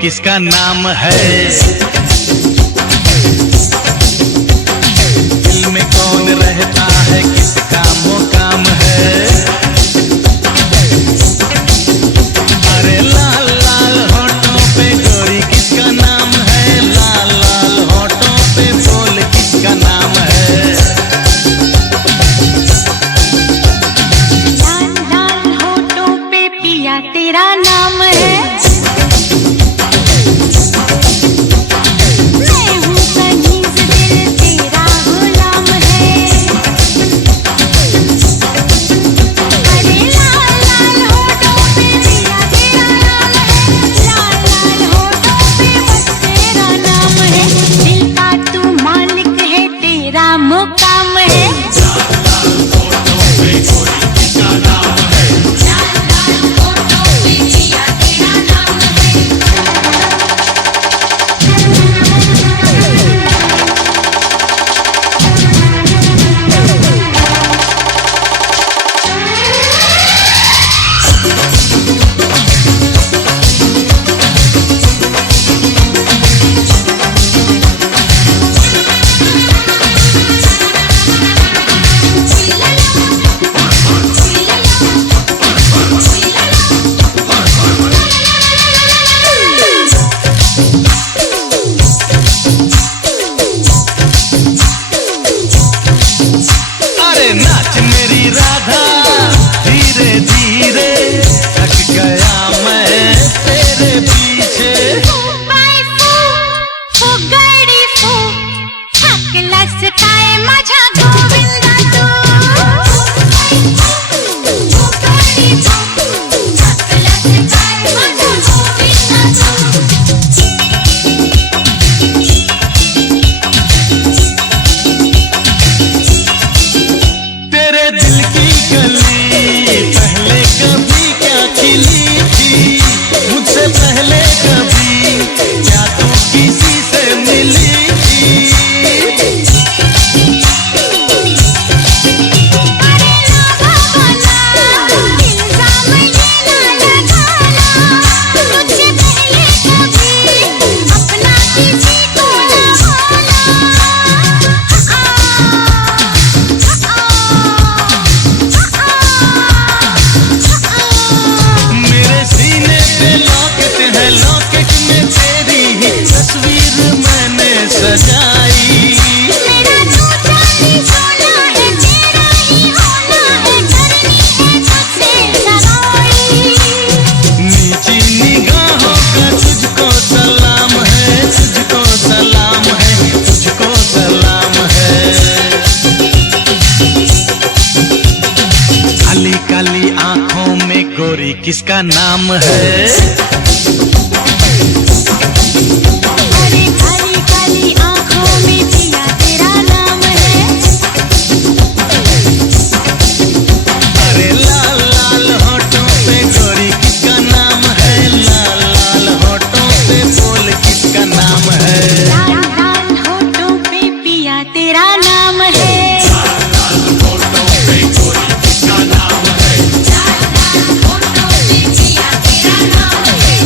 किसका नाम है? दिल में कौन रहता है, किसका मुकाम है? अरे लाल लाल होठों पे गोरी किसका नाम है? लाल लाल होठों पे बोल किसका नाम है? लाल लाल होठों पे पिया तेरा नाम है। मुकाम है। नाच मेरी राधा धीरे धीरे, थक गया मैं तेरे पीछे। माझा गोविंदा तेरे दिल की गली पहले कभी क्या खिली थी? मुझसे पहले कभी क्या तू किसी से मिली थी? लॉकेट में तेरी ही तस्वीर मैंने सजाई। मेरा जो चांदी सोना है तेरा ही होना है, करनी है तुझसे सगाई। नीची निगाहों का तुझको सलाम है, तुझको सलाम है, तुझको सलाम है। काली काली आंखों में गोरी किसका नाम है? अरे काली काली आंखों में पिया तेरा नाम है। अरे लाल लाल होठों पे गोरी किसका नाम है? लाल लाल होठों पे बोल किसका नाम है? लाल लाल होठों पे पिया तेरा नाम है। किसका नाम है? लाल लाल होठों पे पिया तेरा नाम है।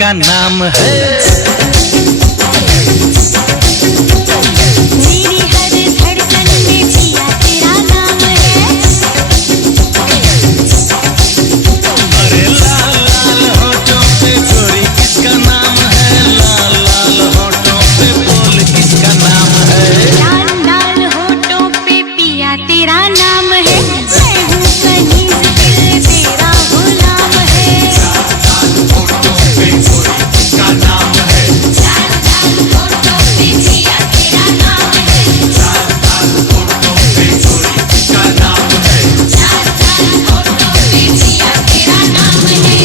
किसका नाम है? मेरी हर धड़कन में पिया तेरा नाम है। अरे लाल लाल होठों पे गोरी किसका नाम है? लाल लाल होठों पे बोल किसका नाम है? लाल लाल होठों पे पिया तेरा नाम है। मैं हूँ कनीज़ दिल तेरा गुलाम है। लाल होठों पे गोरी किसका नाम है? लाल लाल होठों पे पिया तेरा नाम है। लाल लाल होठों पे गोरी किसका नाम है? लाल लाल होठों पे पिया तेरा नाम है।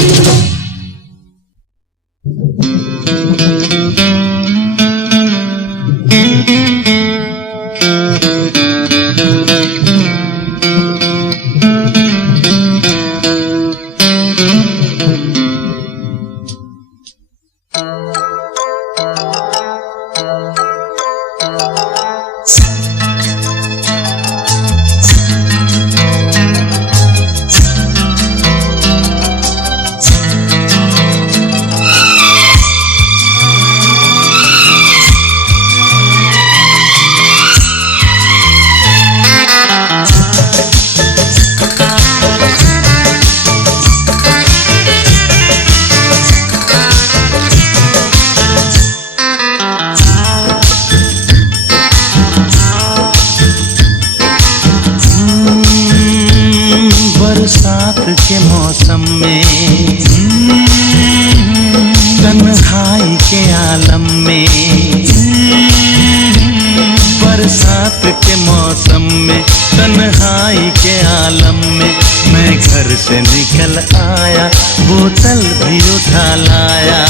बरसात के मौसम में तन्हाई के आलम में, बरसात के मौसम में तन्हाई के आलम में मैं घर से निकल आया, बोतल भी उठा लाया।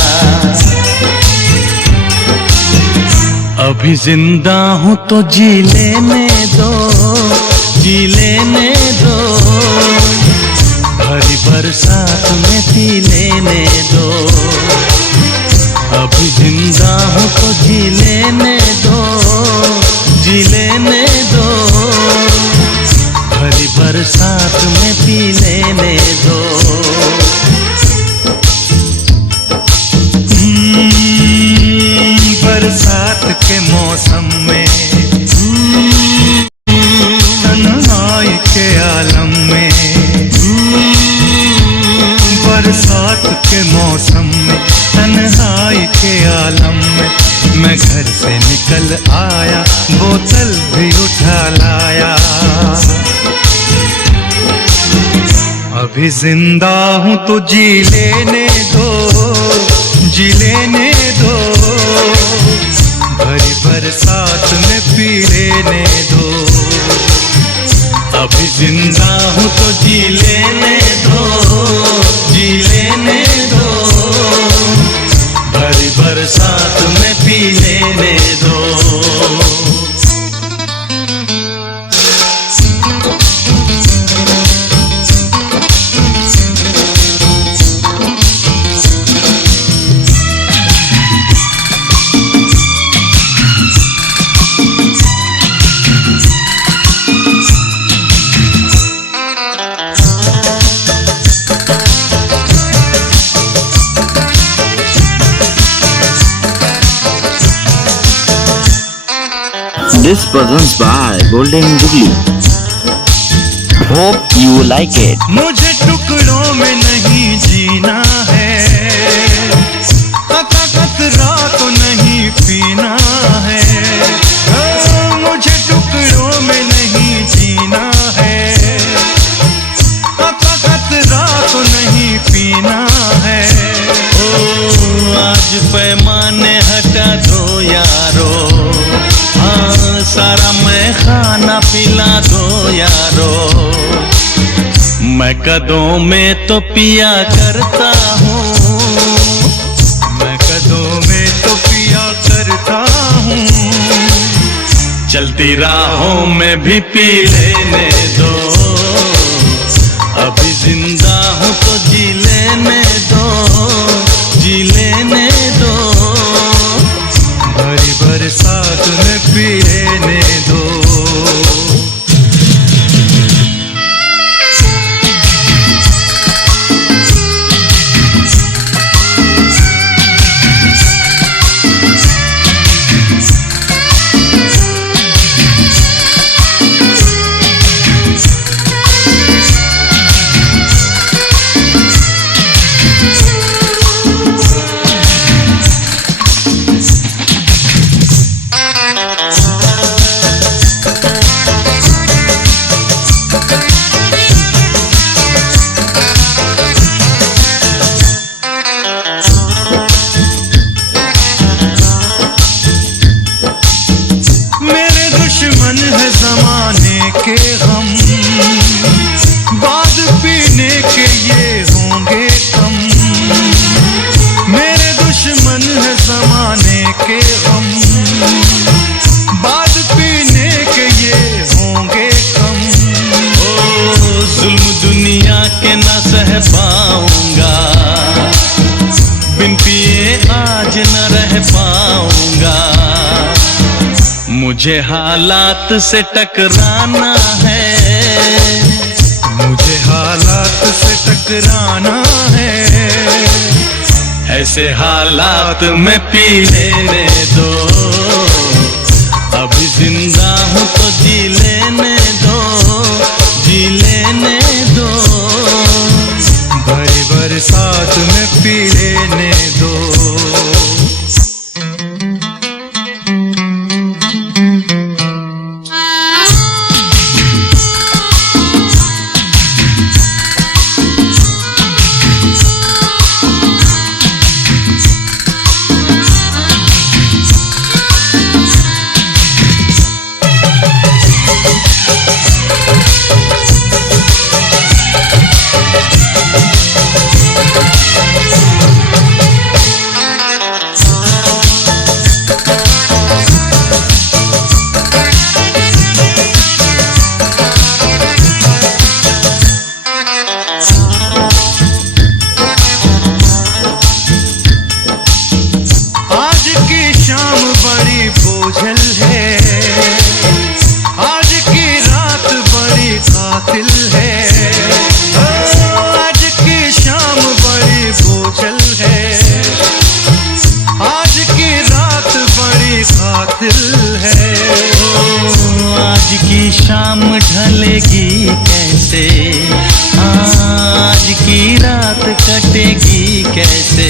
अभी जिंदा हूँ तो जी लेने दो, जी लेने दो, भरी बरसात में पी लेने दो। अभी जिंदा हूँ तो जी लेने दो, जी लेने दो, भरी बरसात में पी लेने दो। बरसात के मौसम में तन्हाई के आलम में, बरसात के मौसम में तन्हाई के आलम में मैं घर से निकल आया, बोतल भी उठा लाया। अभी जिंदा हूँ तो जी लेने दो, जी लेने दो, भरी बरसात में पी लेने दो। अभी जिंदा हूँ तो जी लेने दो, जी लेने दो, भरी बरसात में पी लेने दो। This presents by Golden Jubilee. Hope you like it. मुझे टुकड़ों में नहीं जीना है, कतरा तो नहीं पीना है। मुझे टुकड़ों में नहीं जीना है, कतरा तो नहीं पीना है। ओ आज पैमाने हटा दो यारो, हाँ सारा मैं खाना पिला दो यारो। मैं कदों में तो पिया करता हूँ, मैं कदों में तो पिया करता हूँ। चलती राहों में भी पी लेने दो, अभी जिंदा हूँ तो जी लेने दो, जी लेने दो, भरी बरसात में पी लेने दो। है जमाने के हम, बाद पीने के ये होंगे कम। ओ जुल्म दुनिया के न सह पाऊंगा, बिन पिए आज न रह पाऊंगा। मुझे हालात से टकराना है, मुझे हालात से टकराना है। ऐसे हालात में पी लेने दो, अभी जिंदा हूँ तो जी लेने दो, जी लेने दो। भरी बरसात में पी लेने दो। शाम ढलेगी कैसे, आज की रात कटेगी कैसे।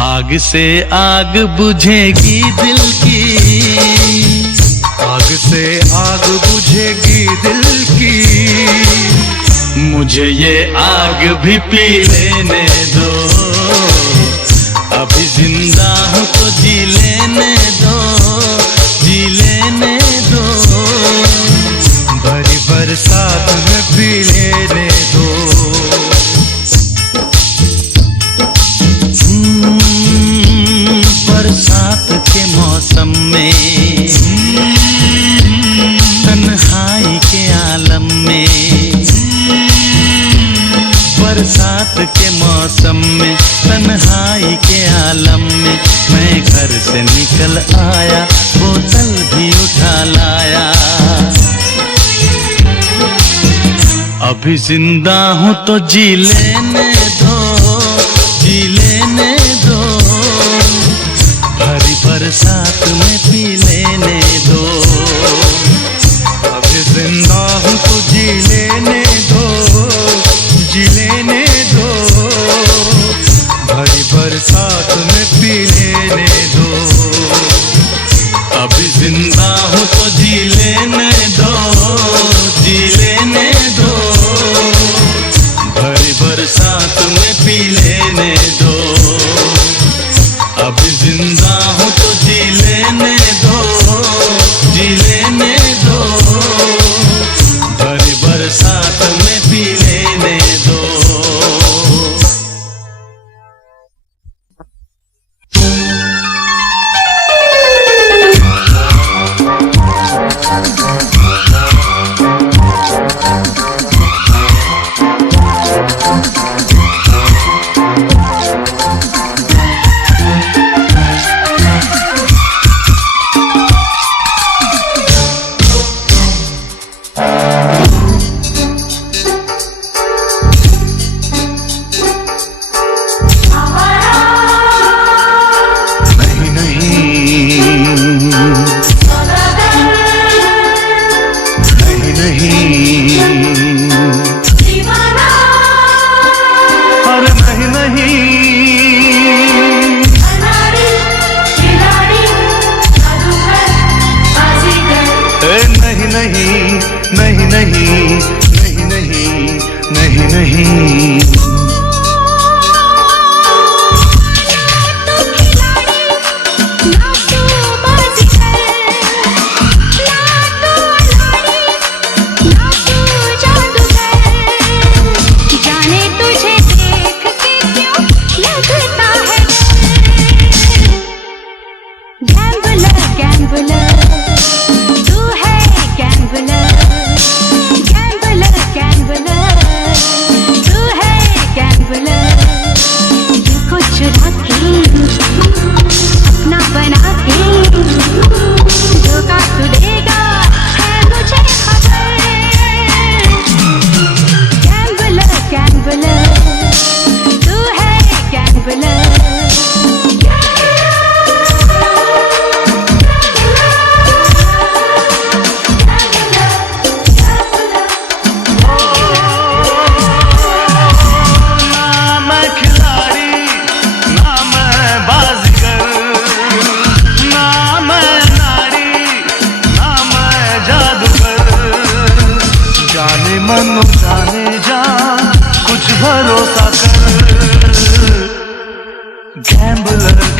आग से आग बुझेगी दिल की, आग से आग बुझेगी दिल की। मुझे ये आग भी पी लेने दो, अभी जिंदा हूँ तो जी लेने दो, जी लेने दो। भरी बरसात में पी लेने दो। बरसात के मौसम में, तन्हाई के आलम में, बरसात के मौसम में, तन्हाई के आलम में, मैं घर से निकल आया, बोतल भी उठा लाया। अभी जिंदा हूँ तो जी लेने दो, जी लेने दो। भरी बरसात में पी लेने दो। अभी जिंदा हूँ तो जी लेने दो, जी लेने दो। भरी बरसात में पी लेने दो। अभी जिंदा हूँ तो जी लेने दो, जी लेने दो। भरी बरसात में पी लेने दो। अभी जिंदा हूँ तो जी लेने दो, जी लेने दो। भरी बरसात में पी लेने दो। जाने तुझे देख के क्यों लगता है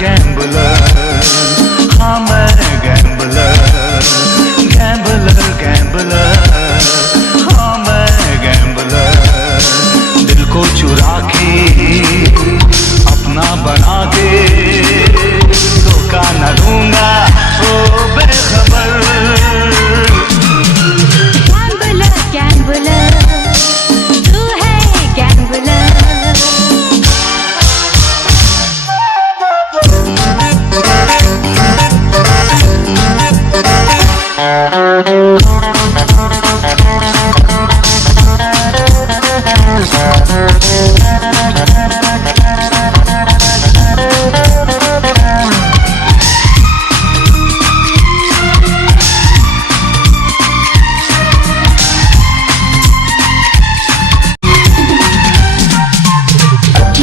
गैम्बलर, हाँ मैं गैम्बलर, गैम्बलर गैम्बलर, हाँ मैं गैम्बलर। दिल को चुरा के अपना बना के धोखा न दूंगा ओ बेखबर। गैम्बलर गैम्बलर तू है गैम्बलर।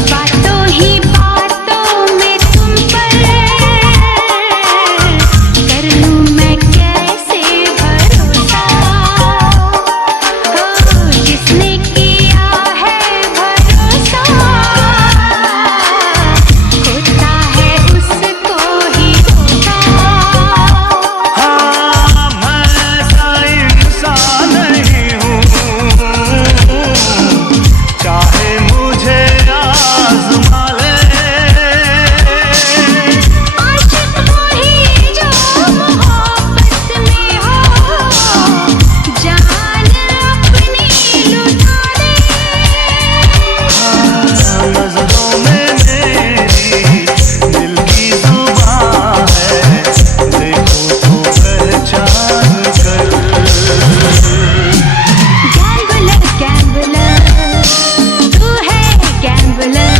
बातों ही बातों में तुम पर कर लूं मैं कैसे भरोसा। हो जिसने किया है भरोसा होता है उसको ही धोखा। हाँ मैं ऐसा इंसान नहीं हूँ, चाहे मुझे आज़मा ले। आशिक वही जो मोहब्बत में हो जान अपनी लुटा दे। नजरों में मेरी दिल की जुबान है, देखो तो पहचान कर। गैम्बलर गैम्बलर तू है गैम्बलर।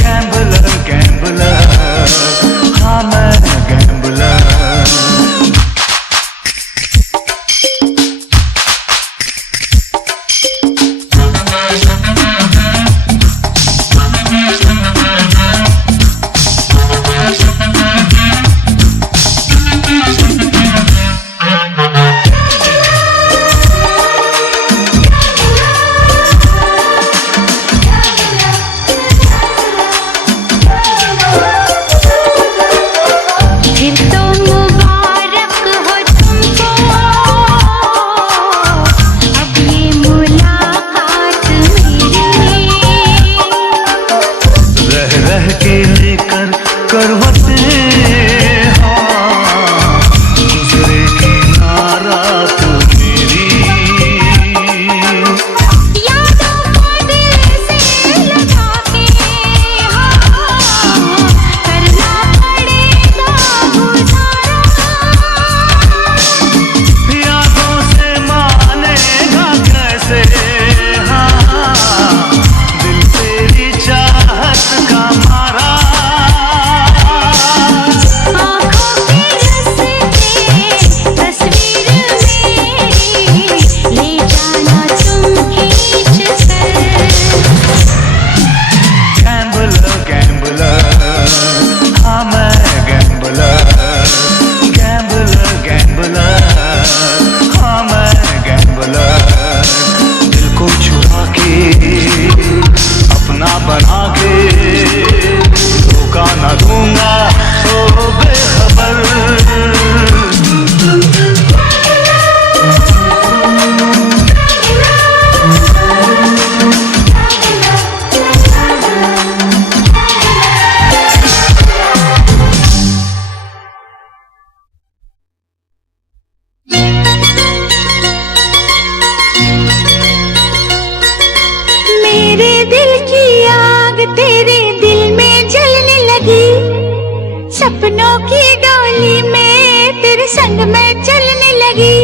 गैम्बलर गैम्बलर, हाँ मैं गैम्बलर। फिर तो मुबारक हो तुमको अब ये मुलाकात मेरी। रह रह के लेकर करवटें, हाँ गुजरेगी ना रात मेरी। यादों को दिल से लगा के हाँ करना पड़ेगा गुजारा। यादों से मानेगा कैसे, हाँ दिल तेरी चाहत का मारा। आँखों के रस्ते तस्वीर मेरी ले जाना तुम खींच कर। गैम्बलर गैम्बलर, हाँ मैं गैम्बलर, गैम्बलर गैम्बलर, हाँ मैं गैम्बलर। दिल को चुरा के अपना बना के धोखा न दूंगा ओ बेखबर। मेरे दिल की आग तेरे दिल में जलने लगी। सपनों की डोली में तेरे संग में चलने लगी।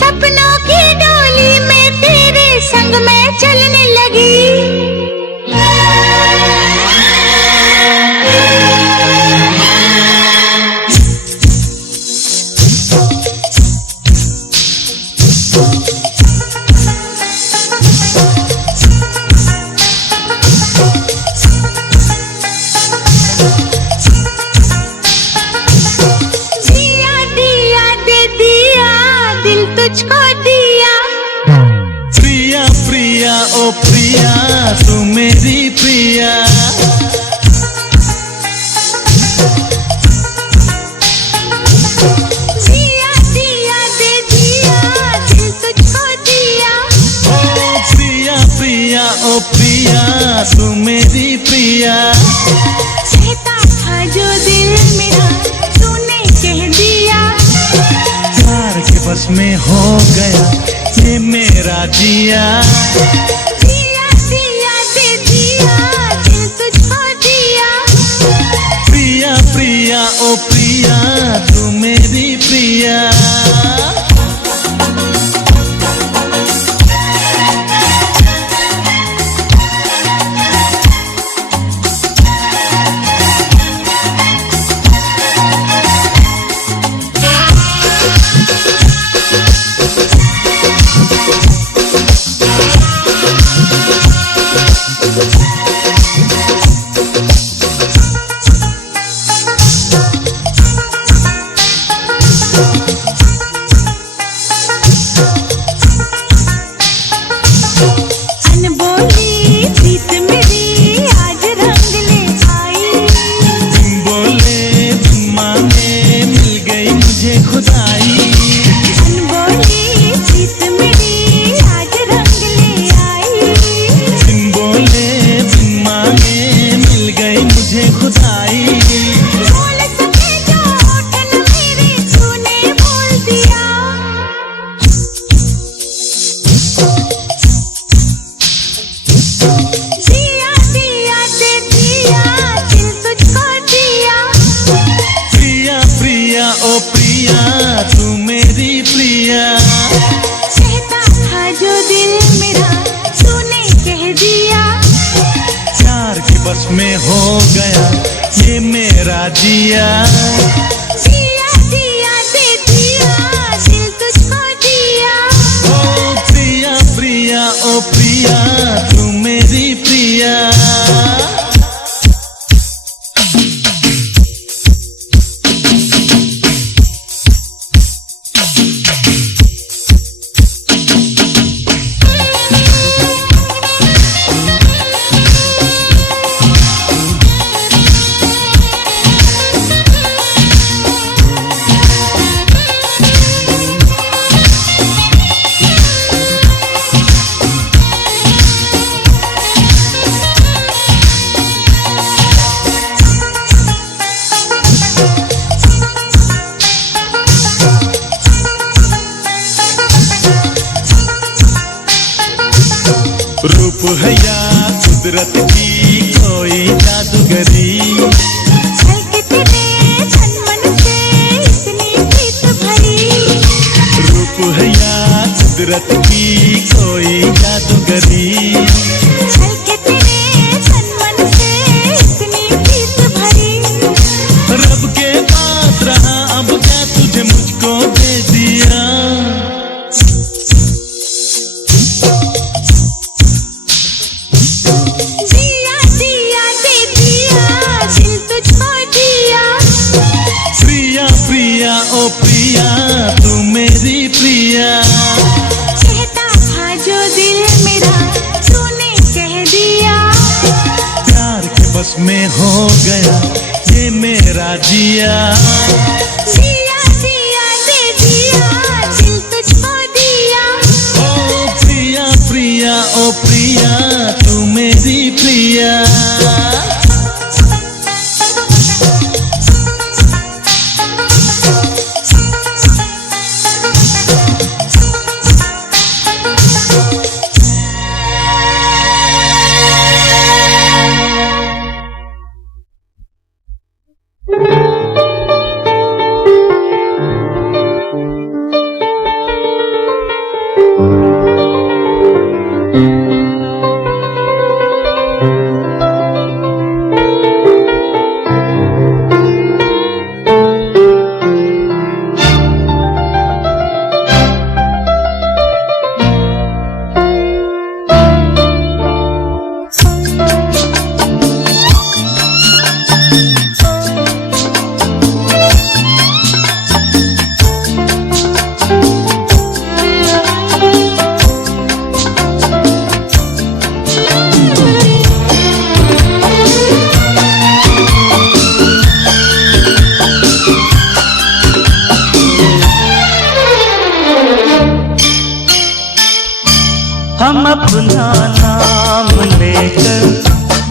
सपनों की डोली में तेरे संग में चलने लगी। दिया दिया दे दिया दिल तुझको दिया। प्रिया प्रिया ओ प्रिया तू मेरी प्रिया। बस में हो गया ये मेरा जिया। जिया जिया दे दिया दिल तुझको दिया। प्रिया प्रिया ओ प्रिया तू मेरी प्रिया। बस में हो गया ये मेरा जिया। जिया जिया दे दिया दिल तुझको दिया। ओ प्रिया प्रिया ओ प्रिया तू मेरी प्रिया। रूप है या कुदरत की कोई जादूगरी। छलकते तेरे तन मन से इतनी प्रीत भरी। रूप है या कुदरत की कोई जादूगरी। छलकते तेरे तन मन से इतनी प्रीत भरी। रब के पास रहा अब क्या तुझे मुझको दे दिया। ओ प्रिया तू मेरी प्रिया। कहता था जो दिल मेरा तूने कह दिया। प्यार के बस में हो गया ये मेरा जिया। जिया जिया दे दिया दिल तुझको दिया। ओ प्रिया प्रिया ओ प्रिया तू मेरी प्रिया। हम अपना नाम लेकर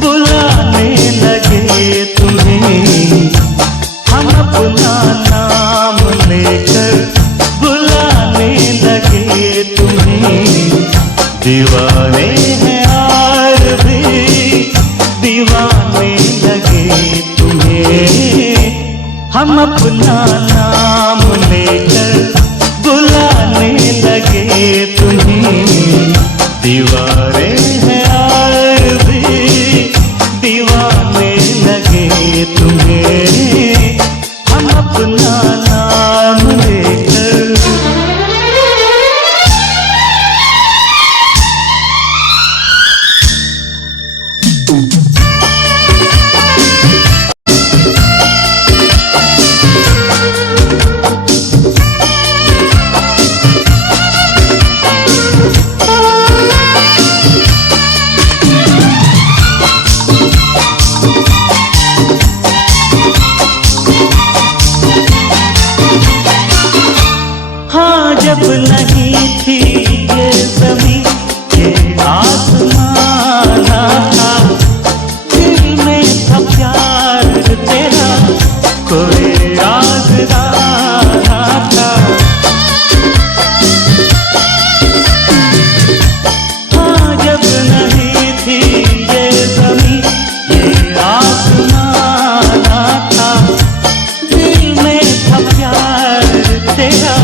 बुलाने लगे तुम्हें। हम अपना नाम लेकर बुलाने हम अपना नाम लेकर बुलाने लगे तुम्हें। दीवारे हैं और भी दीवाने लगे तुम्हें, हम अपना नाम लेकर। हाँ, जब नहीं थी ये ज़मीं ये आसमान था, दिल में था प्यार तेरा कोई राज़दार था। हाँ, जब नहीं थी ये ज़मीं ये आसमान था, दिल में था प्यार तेरा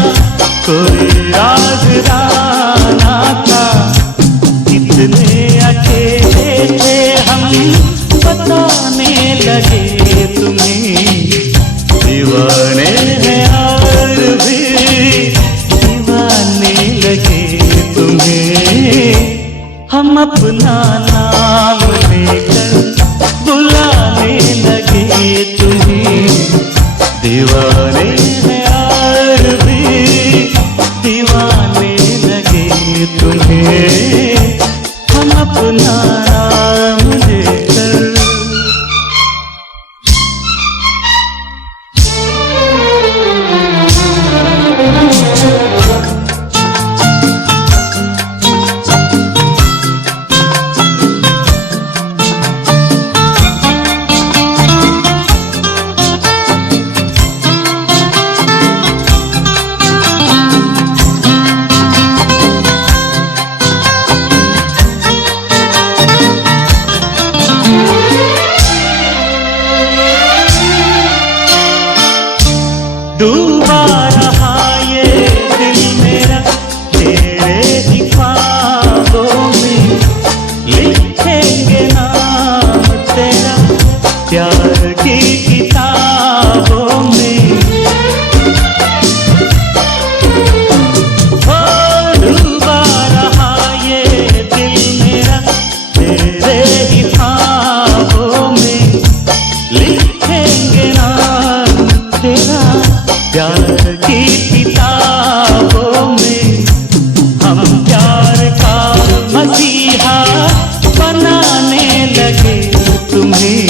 कोई राज़दार था। कितने अकेले थे हम बताने लगे तुम्हें। दीवाने हैं और भी दीवाने लगे तुम्हें, हम अपना नाम लेकर बुलाने लगे तुम्हें। दीवाने हैं और भी दीवाने लगे तुम्हें, हम अपना नाम लेकर। डूबा रहा ये दिल मेरा तेरे ही ख्वाबों में, लिखेंगे नाम तेरा प्यार की किताबों में। हो डूबा रहा ये दिल मेरा तेरे ही ख्वाबों में, लिखेंगे नाम तेरा प्यार की किताबों में। हम प्यार का मसीहा बनाने लगे तुम्हें।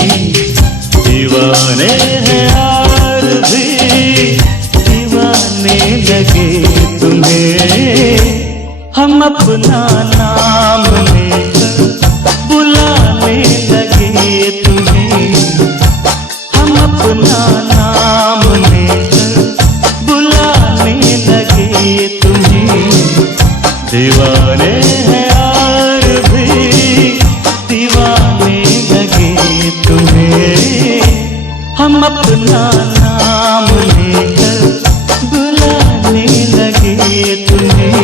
दीवाने हैं और भी दीवाने लगे तुम्हें, हम अपना नाम लेकर बुलाने लगे तुम्हें। हम अपना नाम लेकर बुलाने लगे तुम्हें। दीवाने हैं और भी दीवाने लगे तुम्हें, हम अपना नाम लेकर बुलाने लगे तुम्हें।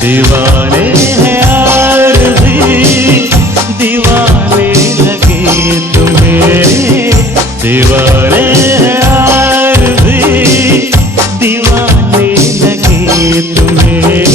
दीवाने हैं और भी दीवाने लगे तुम्हें। दीवाने हैं और भी दीवाने लगे तुम्हें।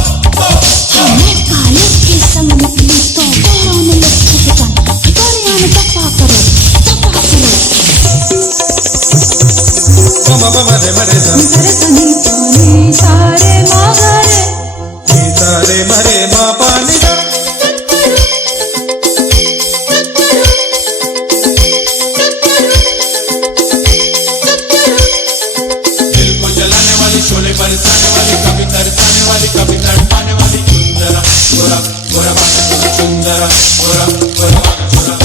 मैं काले के संग निकली तो कोहरा में लग छुप जान गोरिया में दफा करो मम मम रे मरे सा तेरे सनी पानी सारे मागरे नीता रे मरे मा पानी दा दिल को जलाने वाली शोले बरसाने वाली कभी तरसाने वाली कभी तड़पाने वाली सुंदरा गोरा गोरा बाका सुंदरा गोरा गोरा बाका गोरा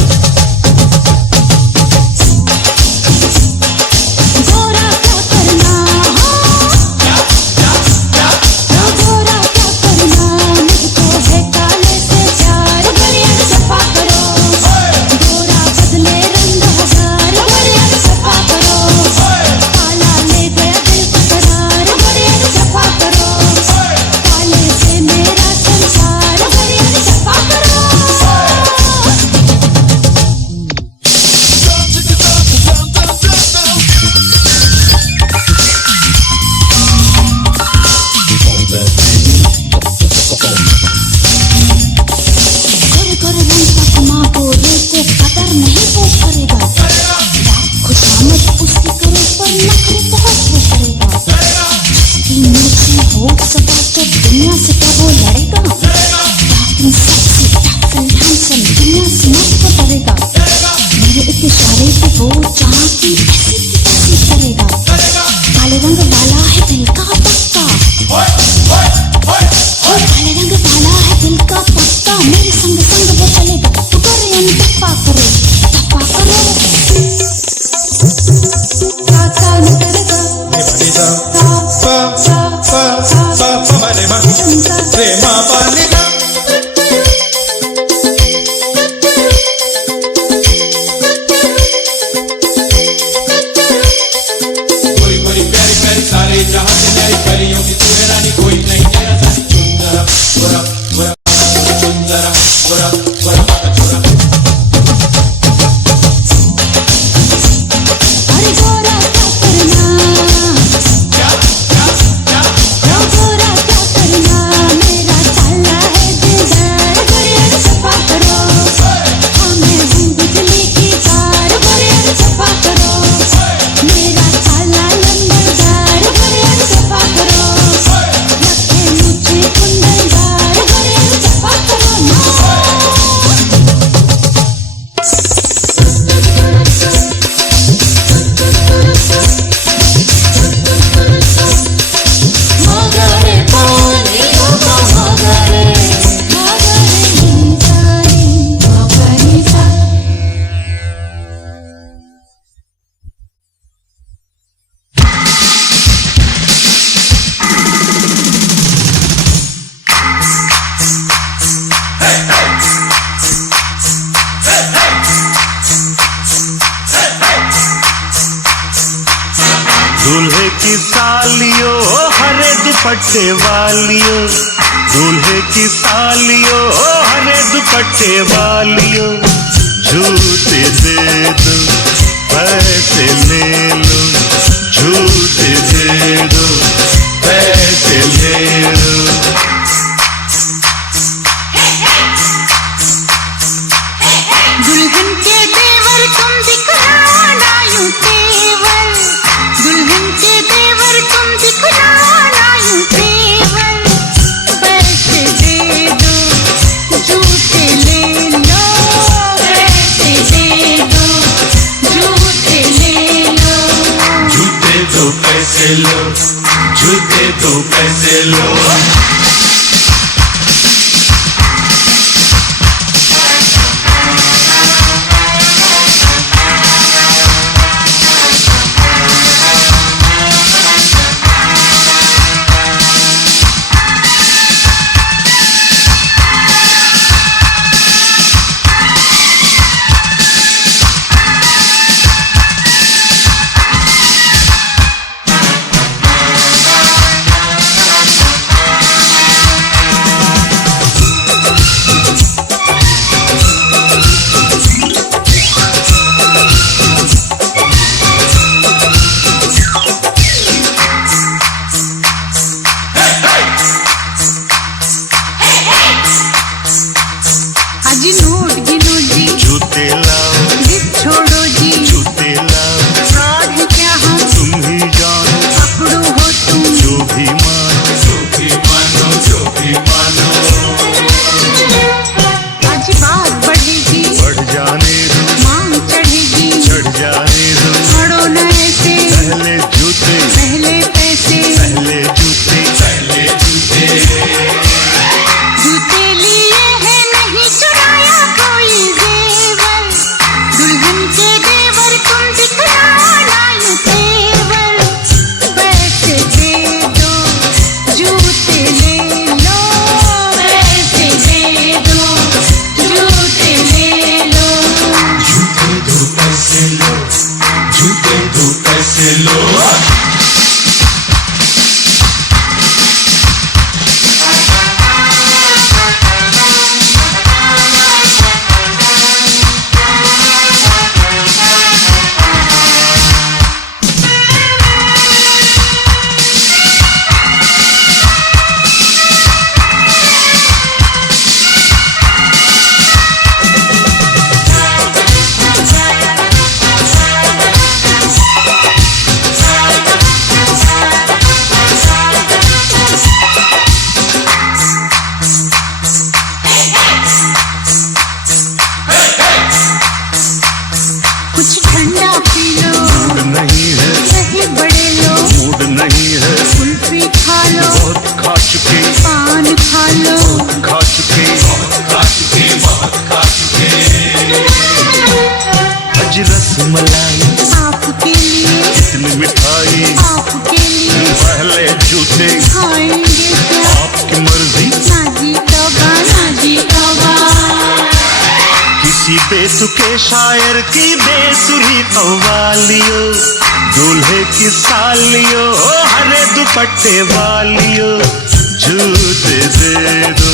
गोरा क्या करना गोरा क्या करना मुझको है काले से प्यार बढ़िया सफा करो गोरा बदले रंग हजार बढ़िया सफा करो काला ले गया दिल का करार बढ़िया सफा करो काले से मेरा संसार बढ़िया सफा करो गोरे गोरे रंग का कमा गोरे को कदर नहीं वो करेगा खुशामद उसकी करो पर नखरे बहुत वो करेगा उसकी मूर्ति हो सका तो दुनिया से क्या वो लड़ेगा लेकिन सबसे टैक्सल हैंडसम दुनिया से मत वो डरेगा मेरे एक इशारे पे वो जहाँ की ऐसी की तैसी करेगा काले रंग वाला है दिल का पक्का काले रंग वाला है दिल का पक्का मेरे संग संग वो चलेगा तो गोरे हम दफा करो काका न करेगा रे मरे सा पा पा पा पा मरे मा रे मा पानी दा कोई कोई प्यारी प्यारी सारे जहां से न्यारी परियों की तू है रानी कोई नहीं तेरा सा सुंदरा गोरा गोरा सुंदरा गोरा गोरा बाका गोरा अरे गोरा क्या करना गोरा क्या करना मेरा काला है दिलदार बढ़िया सफा करो हाँ मैं हूँ बिजली की तार बढ़िया सफा करो मेरा काला लंबरदार बढ़िया सफा करो रखे मुझे कुंडलदार बढ़िया सफा करो ना मगरे बोलियो मगरे नीतारी मगरीता दूल्हे की सालियो हरे दुपट्टे वालियो दूल्हे की सालियो हरे दुपट्टे वालियो झूठे दे दो पैसे ले लो झूठे दे दो पैसे ले लो दुल्हन के देवर तुम दिखलाना यूं तेवर दुल्हन के देवर तुम दिखलाना यूं तेवर पैसे दे दो झूठे ले लो पैसे दे दो झूठे ले लो झूठे दो पैसे लो झूठे दो पैसे लो मानो, जो भी मानो, जो भी मानो। आज बात बढ़ेगी, बढ़ जाने दो, मांग चढ़ेगी, चढ़ जाने दो। छोड़ो न ऐसे, पहले जूते, पहले पैसे, पहले जूते, पहले जूते। जूते लिए हैं नहीं चुराया कोई जेवर, दुल्हन के देवर तुम दिखलाओ लाल तेवर। पैसे दे दो, जूते ले लो, पैसे दे दो, जूते ले लो। जूते दो पैसे लो, जूते दो पैसे लो। कुछ ठंडा पी लो, मूड नहीं है, चाहे बड़े लो, मूड नहीं है। कुल्फी खा लो, बहुत खा चुके, पान खा लो। खा चुके, बहुत खा चुके, बहुत खा चुके। आज रसमलाई आपके लिए, इतनी मिठाई, आपके लिए पहले जूते, खाएंगे क्या? आपकी मर्जी। ना जी तौबा, ना जी तौबा। किसी बेतुके शायर की बेसुरी कव्वालियो, दूल्हे की सालियो, हरे दुपट्टे वालियो। जूते दे दो,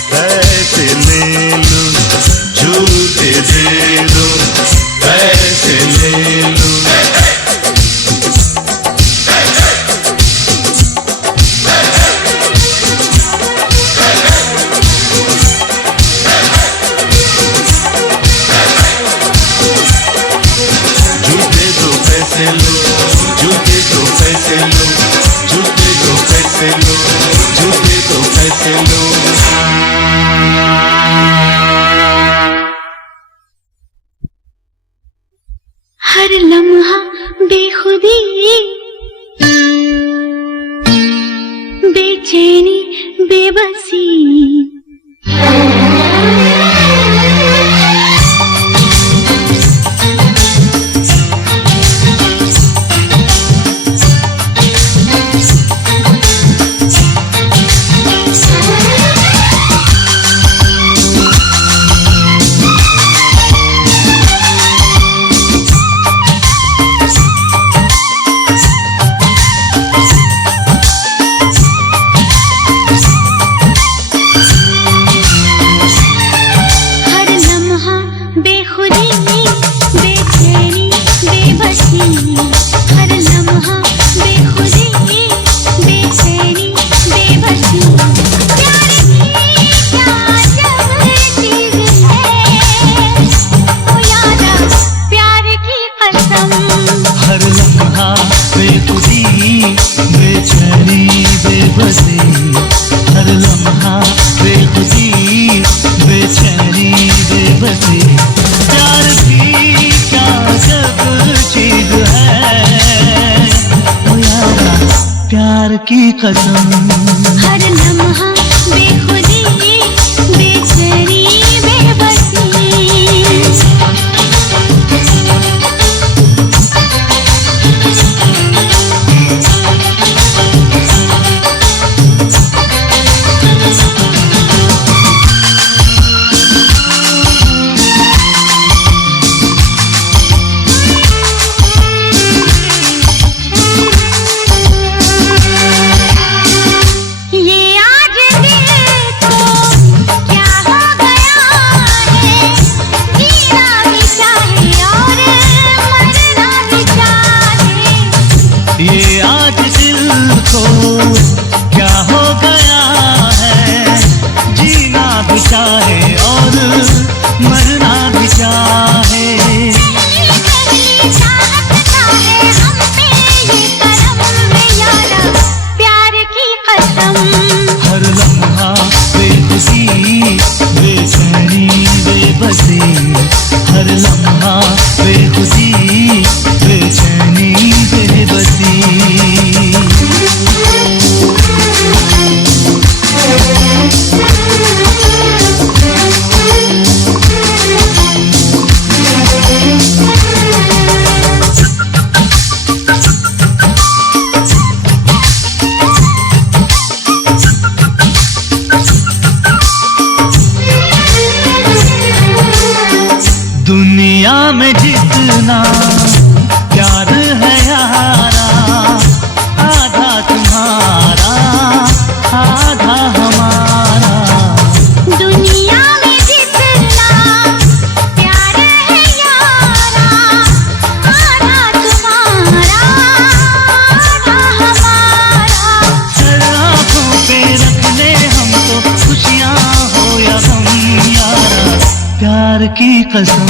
पैसे ले लो, जूते दे दो, पैसे ले लो। जूते दो पैसे लो, जूते दो पैसे लो, जूते दो पैसे लो, जूते दो पैसे लो। हर लम्हा बेखुदी, बेचैनी, बेबसी। की कसम। हर लम्हा बेखुदी, बेचैनी, बेबसी। ये आज दिल की कसम।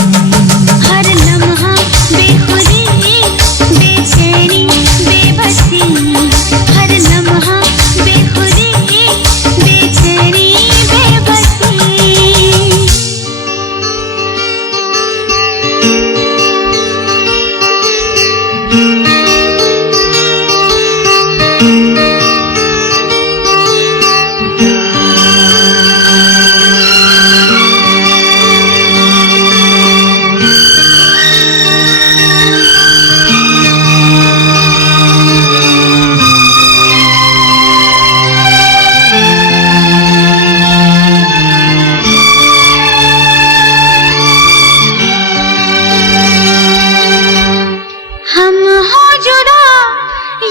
हर लम्हा बेखुदी बेचैनी बेबसी, हर लम्हा बेखुदी बेचैनी बेबसी। हम हो जुड़ा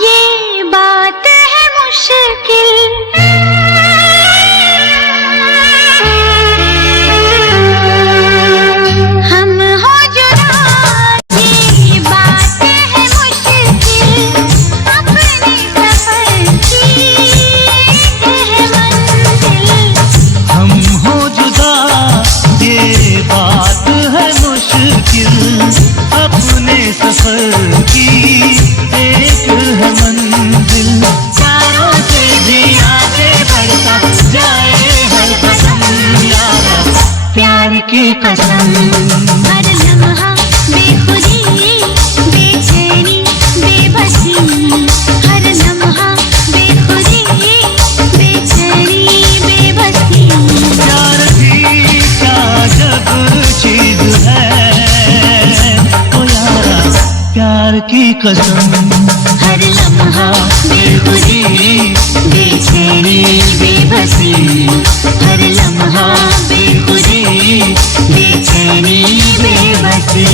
ये बात है मुश्किल, हम हो जुड़ा ये बात है मुश्किल, अपने सफर की है मंजिल। हम हो जुदा ये बात है मुश्किल, अपने सफर की एक है मंजिल। चारों से भी आगे बढ़ता जाए हर कदम यारा, प्यार की कसम। हर लम्हा बेखुदी बेचैनी बेबसी, हर लम्हा बेखुदी बेचैनी बेबसी। प्यार भी क्या जब चीज है ओ यारा, प्यार की कसम। हर लम्हा बेखुदी बेचैनी बेबसी, हर लम्हा बेखुदी बेचैनी बेबसी।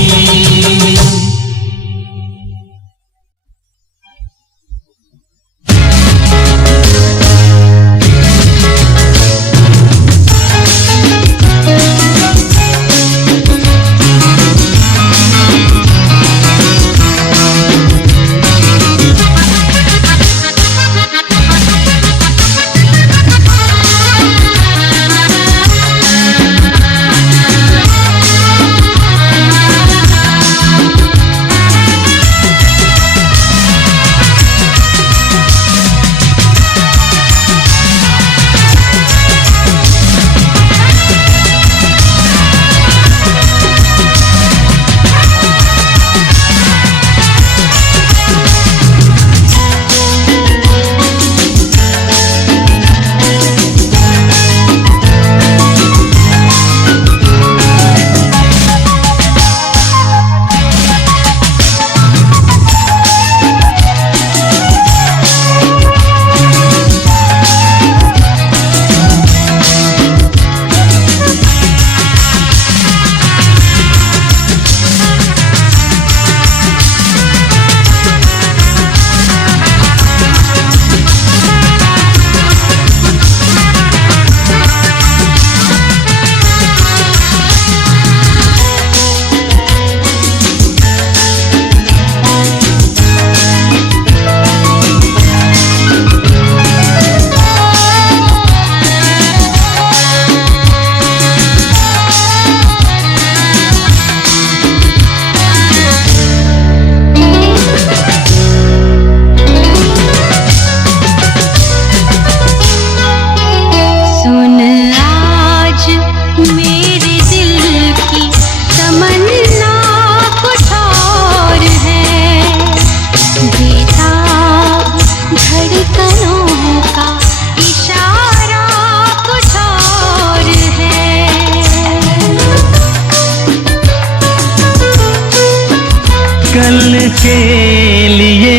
के लिए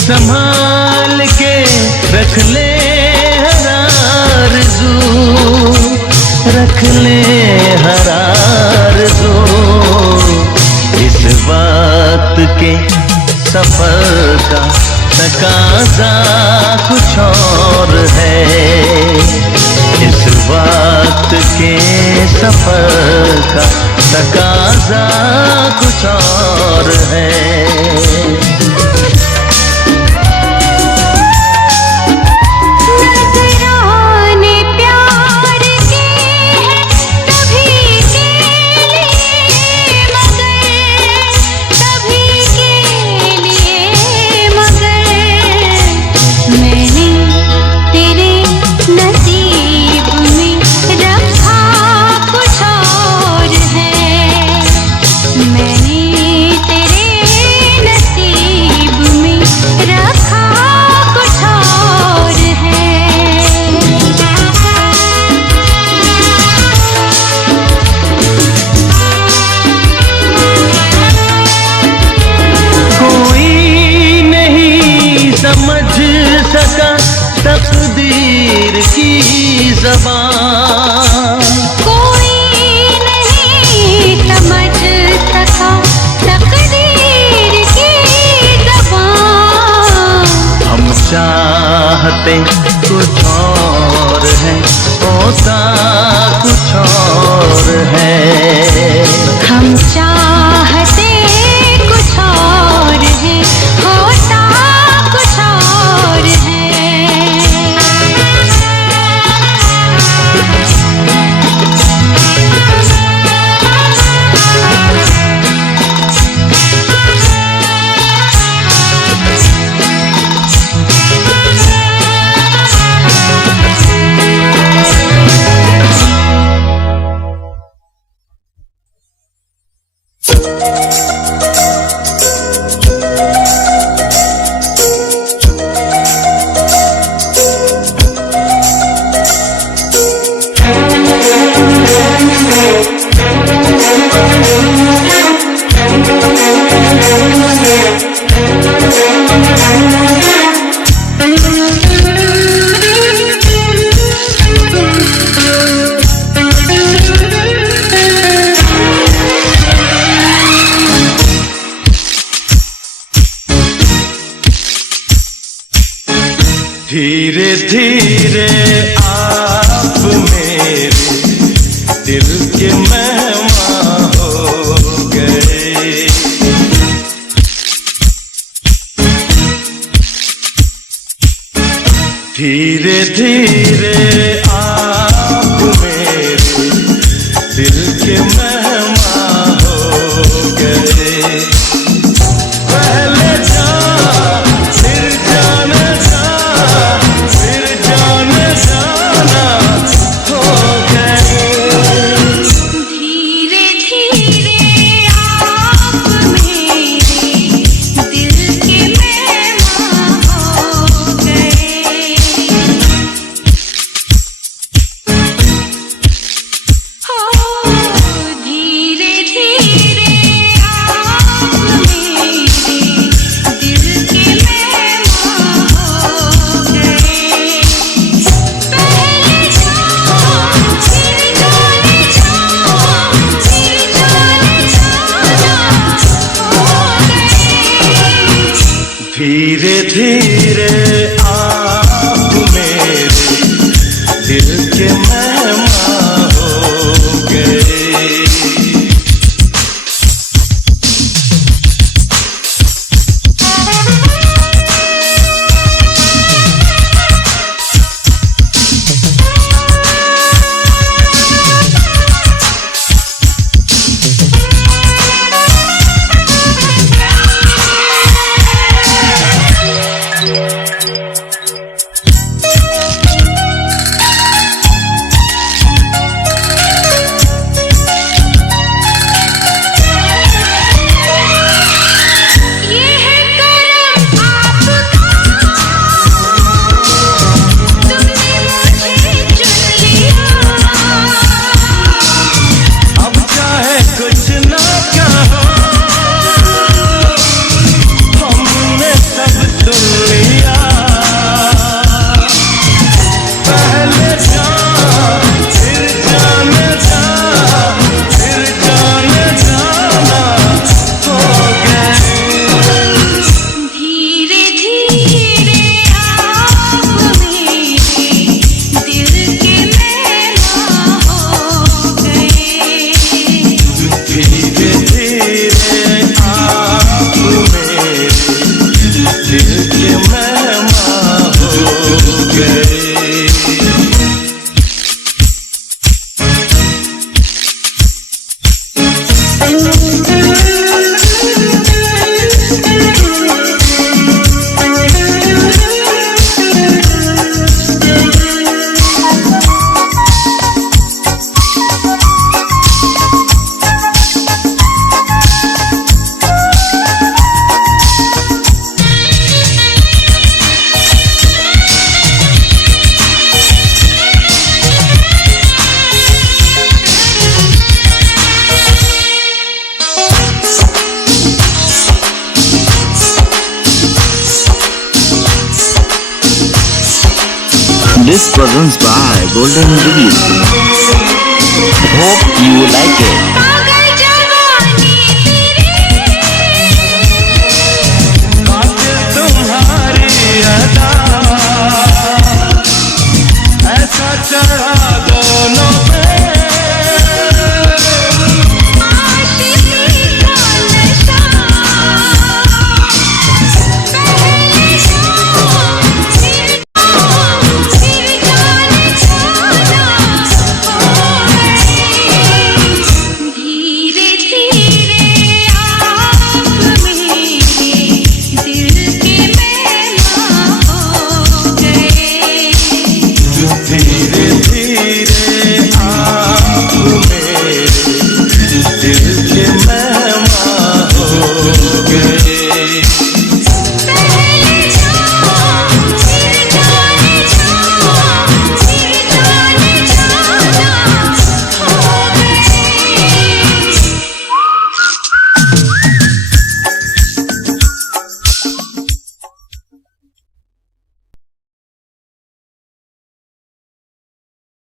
संभाल के रख ले हर आरज़ू, रख ले हर आरज़ू। इस वक्त के सफर का तकाज़ा कुछ और है, इस वक्त के सफर का तकाज़ा कुछ और है। नजराने प्यार के हैं तभी के लिए ज़बान। कोई नहीं समझ सका तकदीर की ज़बान। हम चाहते कुछ और है, होता कुछ और है। हम चाहते कुछ और है, होता कुछ और है। धीरे धीरे आप मेरे दिल के मेहमान हो गए। धीरे धीरे आप मेरे दिल के मेहमान हो गए। पहले जान फिर जाने फिर जाने जाना हो गए। धीरे धीरे आप मेरे दिल के मेहमान हो गए। हो धीरे धीरे आप मेरे दिल के मेहमान हो गए। पहले जाओ फिर जाने जाओ, फिर जाने जाना हो गए। धीरे धीरे आप मेरे दिल के मेहमान हो गए। This presents by Golden Jubilee. Hope you like it. पागल जवानी तेरी, कातिल तुम्हारी अदा, ऐसा चढ़ा दोनों पे, आशिकी का नशा, पहले शाम फिर जाने छाना हो गई। धीरे धीरे आप मेरे दिल के मेहमान हो गए। धीरे धीरे